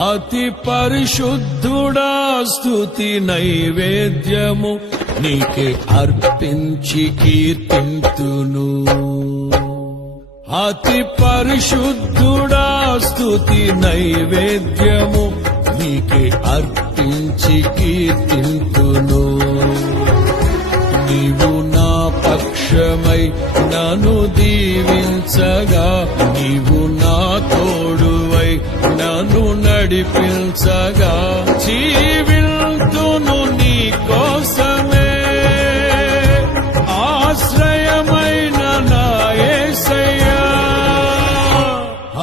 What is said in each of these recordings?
అతి పరిశుద్ధుడా స్తుతి నైవేద్యము నీకే అర్పించి కీర్తింతును. అతి పరిశుద్ధుడా స్తుతి నైవేద్యము నీకే అర్పించి కీర్తింతును. నీవు నా పక్షమై నన్ను దీవించగా, నీవు నా తోడువై నన్ను నడిపించగా, జీవింతును నీ కోసమే ఆశ్రయమైన నా యేసయ్యా.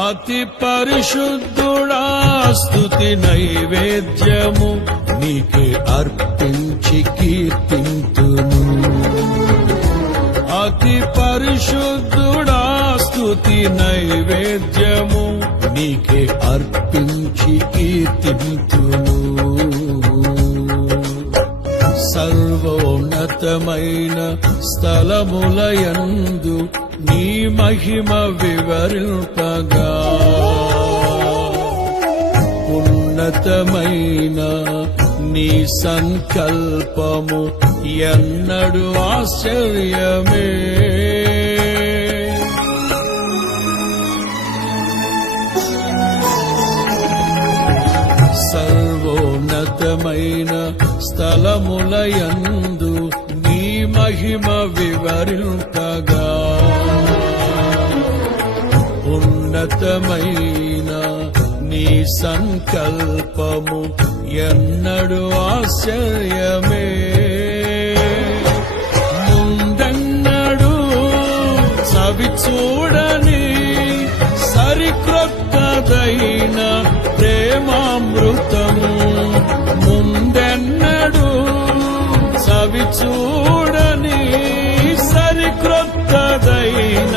అతి పరిశుద్ధుడా స్తుతి నైవేద్యము నీకే అర్పించి కీర్తింతును. అతి పరిశుద్ధుడా స్తుతి నైవేద్యము నీకే అర్పించి కీర్తింతును. సర్వోన్నతమైన స్థలములయందు నీ మహిమ వివరింపగా, ఉన్నతమైన నీ సంకల్పము ఎన్నడు ఆశ్చర్యమే. సర్వోన్నతమైన స్థలములయందు నీ మహిమ వివరింపగా, ఉన్నతమైన నీ సంకల్పము ఎన్నడు ఆశ్చర్యమే. ముందెన్నడు చవి చూడని సరిక్రొత్తదైన ప్రేమామృతము, ముందెన్నడు చవి చూడని సరిక్రొత్తదైన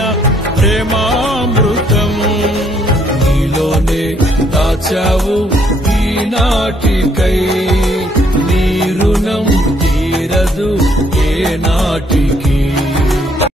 ప్రేమామృతము నీలోనే దాచావు ఈనాటికై. నీ రుణం తీరదు ఏ నాటికి.